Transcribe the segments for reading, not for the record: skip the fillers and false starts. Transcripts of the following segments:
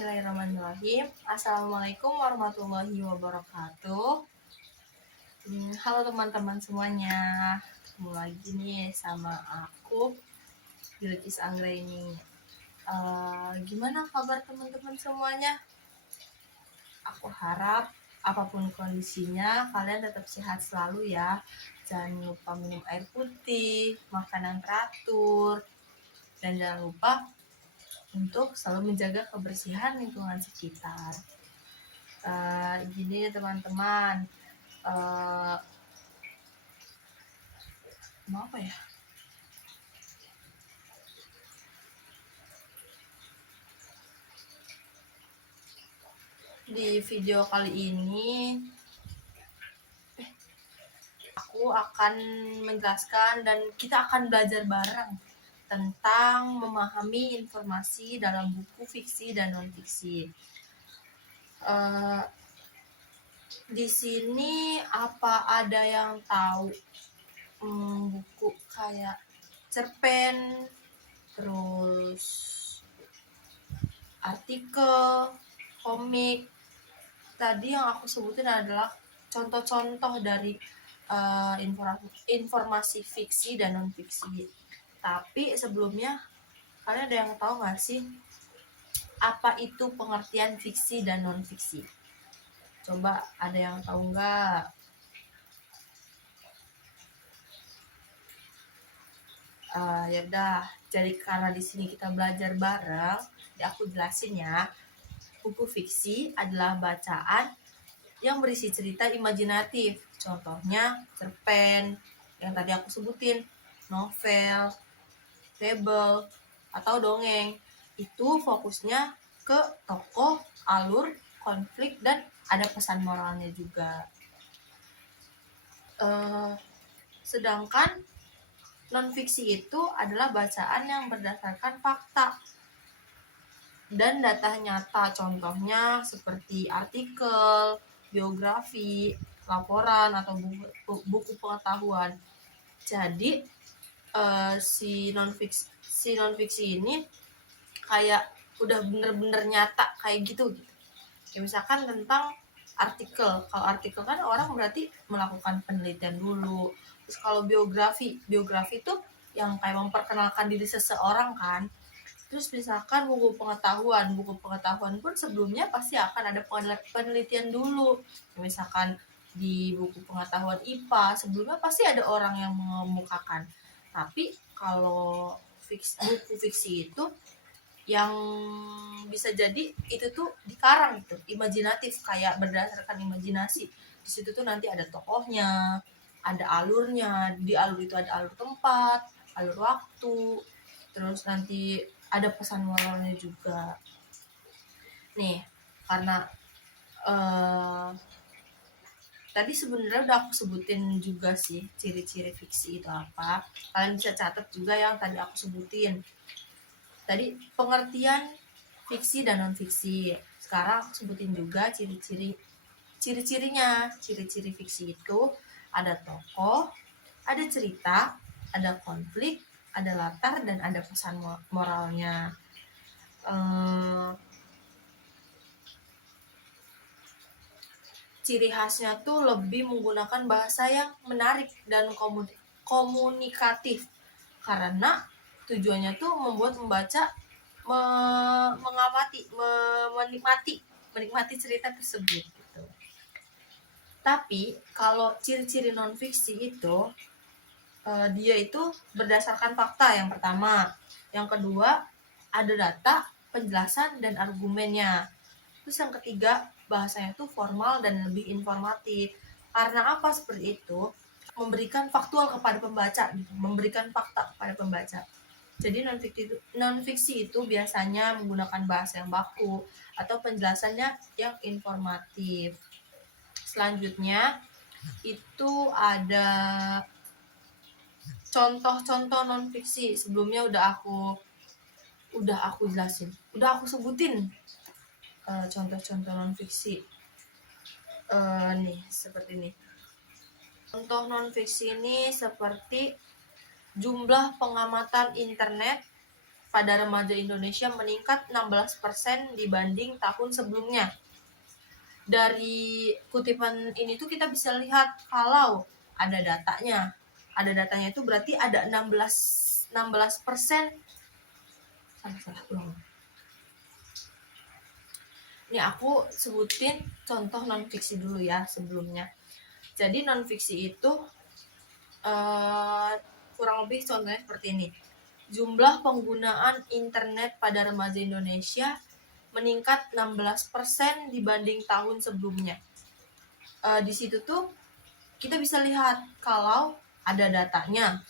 Bismillahirrahmanirrahim. Assalamualaikum warahmatullahi wabarakatuh. Halo teman-teman semuanya. Ketemu lagi nih sama aku, Bilqis Anggraini. Gimana kabar teman-teman semuanya? Aku harap apapun kondisinya kalian tetap sehat selalu ya. Jangan lupa minum air putih, makanan teratur, dan jangan lupa untuk selalu menjaga kebersihan lingkungan sekitar. Gini teman-teman, mau apa ya? Di video kali ini aku akan menjelaskan dan kita akan belajar bareng tentang memahami informasi dalam buku fiksi dan non-fiksi. Di sini apa ada yang tahu buku kayak cerpen, terus artikel, komik? Tadi yang aku sebutin adalah contoh-contoh dari informasi fiksi dan non-fiksi. Tapi sebelumnya, kalian ada yang tahu nggak sih apa itu pengertian fiksi dan non-fiksi? Coba ada yang tahu nggak? Ya udah, jadi karena di sini kita belajar bareng, ya aku jelasin ya. Buku fiksi adalah bacaan yang berisi cerita imajinatif. Contohnya cerpen yang tadi aku sebutin, novel, fable, atau dongeng. Itu fokusnya ke tokoh, alur, konflik, dan ada pesan moralnya juga. Sedangkan non-fiksi itu adalah bacaan yang berdasarkan fakta dan data nyata, contohnya seperti artikel, biografi, laporan, atau buku pengetahuan. Jadi si non-fiksi ini kayak udah bener-bener nyata kayak gitu. Ya misalkan tentang artikel. Kalau artikel kan orang berarti melakukan penelitian dulu. Terus kalau biografi itu yang kayak memperkenalkan diri seseorang kan. Terus misalkan buku pengetahuan pun sebelumnya pasti akan ada penelitian dulu. Misalkan di buku pengetahuan IPA sebelumnya pasti ada orang yang mengemukakan. Tapi kalau buku fiksi itu yang bisa jadi itu tuh dikarang gitu, imajinatif, kayak berdasarkan imajinasi. Di situ tuh nanti ada tokohnya, ada alurnya, di alur itu ada alur tempat, alur waktu, terus nanti ada pesan moralnya juga. Nih, karena tadi sebenarnya udah aku sebutin juga sih ciri-ciri fiksi itu apa. Kalian bisa catat juga yang tadi aku sebutin. Tadi pengertian fiksi dan non fiksi. Sekarang aku sebutin juga ciri-cirinya. Ciri-ciri fiksi itu ada tokoh, ada cerita, ada konflik, ada latar, dan ada pesan moralnya. Ciri khasnya tuh lebih menggunakan bahasa yang menarik dan komunikatif, karena tujuannya tuh membuat pembaca menikmati cerita tersebut gitu. Tapi kalau ciri-ciri non fiksi itu dia itu berdasarkan fakta yang pertama, yang kedua ada data, penjelasan, dan argumennya. Terus yang ketiga, bahasanya itu formal dan lebih informatif. Karena apa seperti itu? Memberikan faktual kepada pembaca, memberikan fakta kepada pembaca. Jadi non-fiksi itu biasanya menggunakan bahasa yang baku atau penjelasannya yang informatif. Selanjutnya itu ada contoh-contoh non-fiksi. Sebelumnya udah aku jelasin, udah aku sebutin contoh-contoh non-fiksi. Nih seperti ini. Contoh non-fiksi ini seperti jumlah pengamatan internet, pada remaja Indonesia meningkat 16% dibanding tahun sebelumnya. Dari kutipan ini tuh kita bisa lihat kalau ada datanya. Ada datanya itu berarti ada 16%. Salah ulang. Ini aku sebutin contoh non-fiksi dulu ya sebelumnya. Jadi non-fiksi itu kurang lebih contohnya seperti ini. Jumlah penggunaan internet pada remaja Indonesia meningkat 16% dibanding tahun sebelumnya. Di situ tuh kita bisa lihat kalau ada datanya,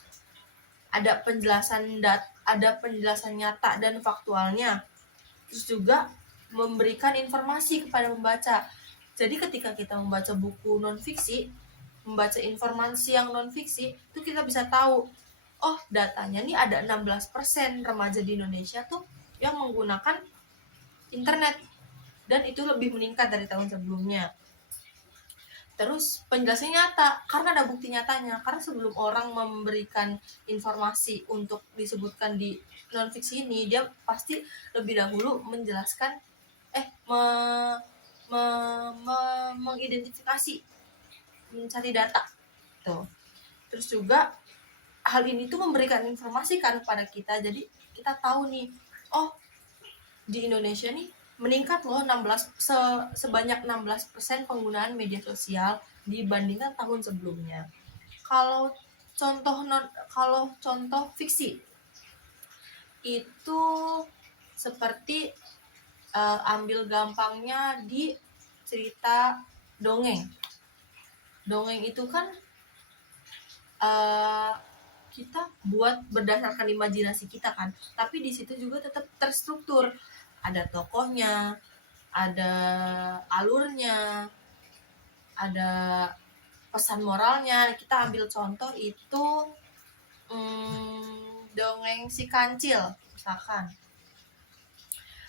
ada penjelasan nyata dan faktualnya, terus juga memberikan informasi kepada pembaca. Jadi ketika kita membaca buku non-fiksi, membaca informasi yang non-fiksi, itu kita bisa tahu, oh datanya nih ada 16% remaja di Indonesia tuh yang menggunakan internet, dan itu lebih meningkat dari tahun sebelumnya. Terus penjelasannya nyata, karena ada bukti nyatanya. Karena sebelum orang memberikan informasi untuk disebutkan di non-fiksi ini, dia pasti lebih dahulu menjelaskan, mengidentifikasi, mencari data. Tuh. Terus juga hal ini tuh memberikan informasi kan kepada kita, jadi kita tahu nih, oh di Indonesia nih meningkat loh sebanyak 16% penggunaan media sosial dibandingkan tahun sebelumnya. Kalau contoh fiksi itu seperti ambil gampangnya di cerita dongeng. Dongeng itu kan kita buat berdasarkan imajinasi kita kan, tapi di situ juga tetap terstruktur, ada tokohnya, ada alurnya, ada pesan moralnya. Kita ambil contoh itu dongeng Si Kancil misalkan.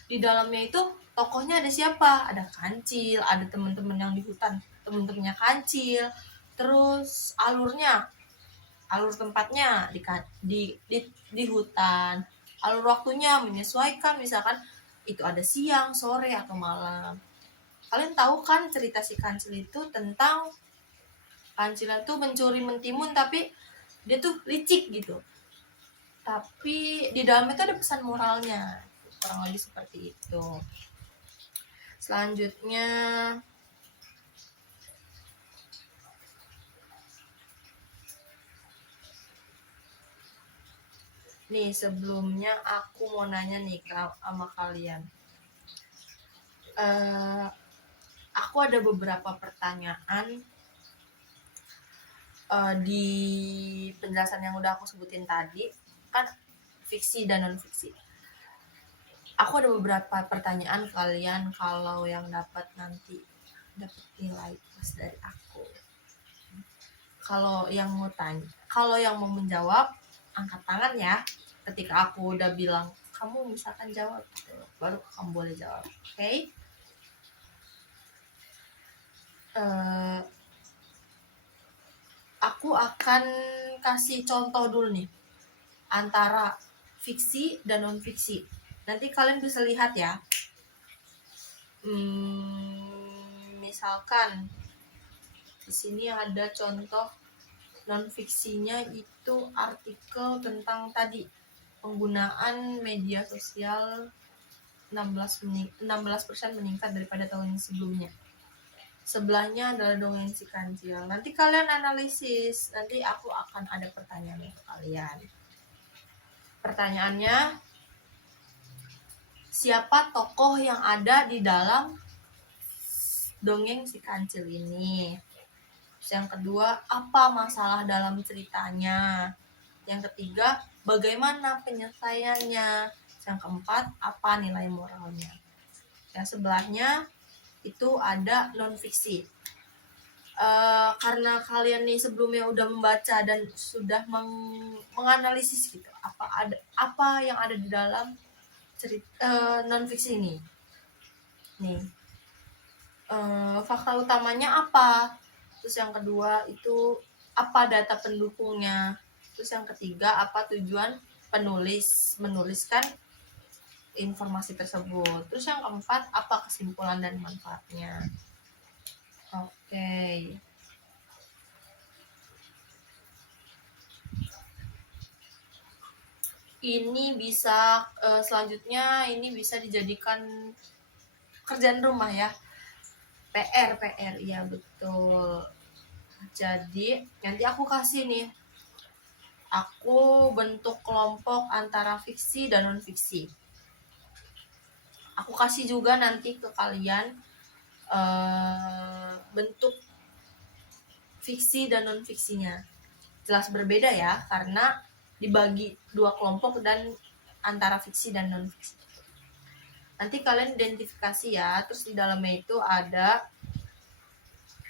Di dalamnya itu tokohnya ada siapa? Ada Kancil, ada teman-teman yang di hutan, teman-temannya Kancil. Terus alur tempatnya di hutan. Alur waktunya menyesuaikan, misalkan itu ada siang, sore, atau malam. Kalian tahu kan cerita Si Kancil itu tentang Kancil itu mencuri mentimun, tapi dia tuh licik gitu. Tapi di dalamnya itu ada pesan moralnya. Kurang lebih seperti itu. Selanjutnya nih, sebelumnya aku mau nanya nih sama kalian. Aku ada beberapa pertanyaan di penjelasan yang udah aku sebutin tadi, kan fiksi dan non-fiksi. Aku ada beberapa pertanyaan kalian, kalau yang dapat nilai plus dari aku. Kalau yang mau menjawab, angkat tangan ya. Ketika aku udah bilang kamu misalkan jawab gitu, baru kamu boleh jawab. Oke? Aku akan kasih contoh dulu nih antara fiksi dan non-fiksi. Nanti kalian bisa lihat ya. Misalkan di sini ada contoh non-fiksinya, itu artikel tentang tadi penggunaan media sosial 16% meningkat daripada tahun sebelumnya. Sebelahnya adalah dongeng Si Kancil. Nanti kalian analisis, nanti aku akan ada pertanyaan untuk kalian. Pertanyaannya, siapa tokoh yang ada di dalam dongeng Si Kancil ini? Yang kedua, apa masalah dalam ceritanya? Yang ketiga, bagaimana penyelesaiannya? Yang keempat, apa nilai moralnya? Yang sebelahnya itu ada non-fiksi. Karena kalian nih sebelumnya udah membaca dan sudah menganalisis gitu, apa yang ada di dalam cerita non-fiksi ini. Nih, fakta utamanya apa? Terus yang kedua itu apa data pendukungnya? Terus yang ketiga, apa tujuan penulis menuliskan informasi tersebut. Terus yang keempat, apa kesimpulan dan manfaatnya? Oke. Ini bisa selanjutnya ini bisa dijadikan kerjaan rumah ya. PR ya betul. Jadi nanti aku kasih nih. Aku bentuk kelompok antara fiksi dan non fiksi. Aku kasih juga nanti ke kalian bentuk fiksi dan non fiksinya. Jelas berbeda ya, karena dibagi dua kelompok dan antara fiksi dan non fiksi. Nanti kalian identifikasi ya, terus di dalamnya itu ada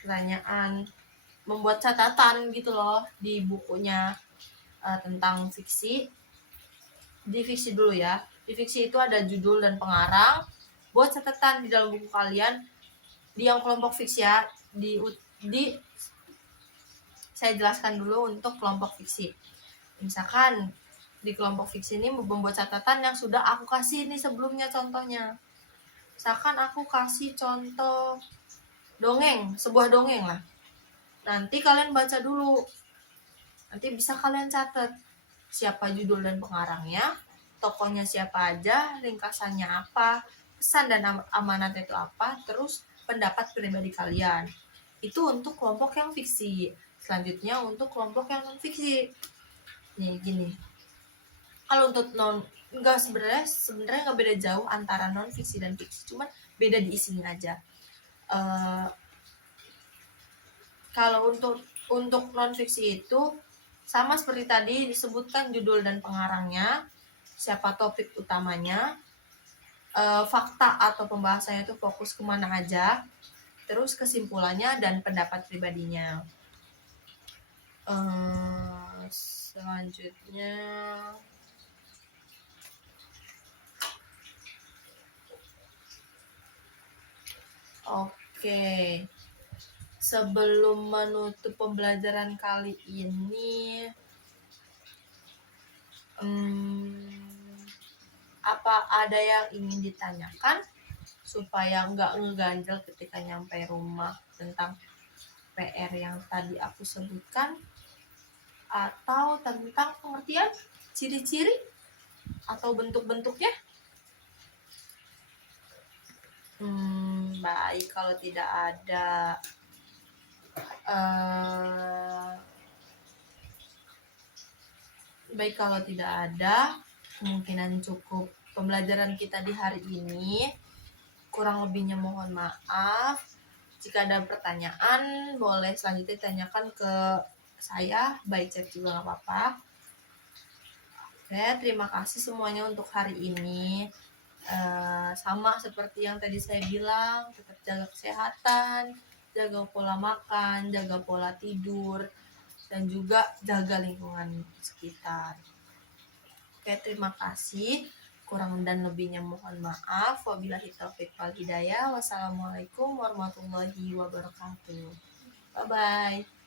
pertanyaan, membuat catatan gitu loh di bukunya tentang fiksi. Di fiksi dulu ya, di fiksi itu ada judul dan pengarang. Buat catatan di dalam buku kalian di yang kelompok fiksi ya, di saya jelaskan dulu untuk kelompok fiksi. Misalkan di kelompok fiksi ini membuat catatan yang sudah aku kasih ini sebelumnya contohnya. Misalkan aku kasih contoh dongeng, sebuah dongeng lah. Nanti kalian baca dulu. Nanti bisa kalian catat siapa judul dan pengarangnya, tokohnya siapa aja, ringkasannya apa, pesan dan amanatnya itu apa, terus pendapat pribadi kalian. Itu untuk kelompok yang fiksi. Selanjutnya untuk kelompok yang non fiksi. Nih gini. Kalau untuk sebenarnya nggak beda jauh antara non fiksi dan fiksi, cuman beda di isinya aja. Kalau untuk non fiksi itu sama seperti tadi disebutkan judul dan pengarangnya, siapa topik utamanya, fakta atau pembahasannya itu fokus kemana aja, terus kesimpulannya dan pendapat pribadinya. Selanjutnya oke. Sebelum menutup pembelajaran kali ini, apa ada yang ingin ditanyakan supaya nggak ngeganjel ketika nyampe rumah tentang PR yang tadi aku sebutkan, atau tentang pengertian, ciri-ciri, atau bentuk-bentuknya? Baik, kalau tidak ada kemungkinan cukup pembelajaran kita di hari ini. Kurang lebihnya mohon maaf. Jika ada pertanyaan, boleh selanjutnya tanyakan ke saya, by chat juga nggak apa-apa. Oke, terima kasih semuanya untuk hari ini. Sama seperti yang tadi saya bilang, tetap jaga kesehatan, jaga pola makan, jaga pola tidur, dan juga jaga lingkungan sekitar. Oke, terima kasih. Kurang dan lebihnya mohon maaf. Wabillahi taufiq wal hidayah. Wassalamualaikum warahmatullahi wabarakatuh. Bye-bye.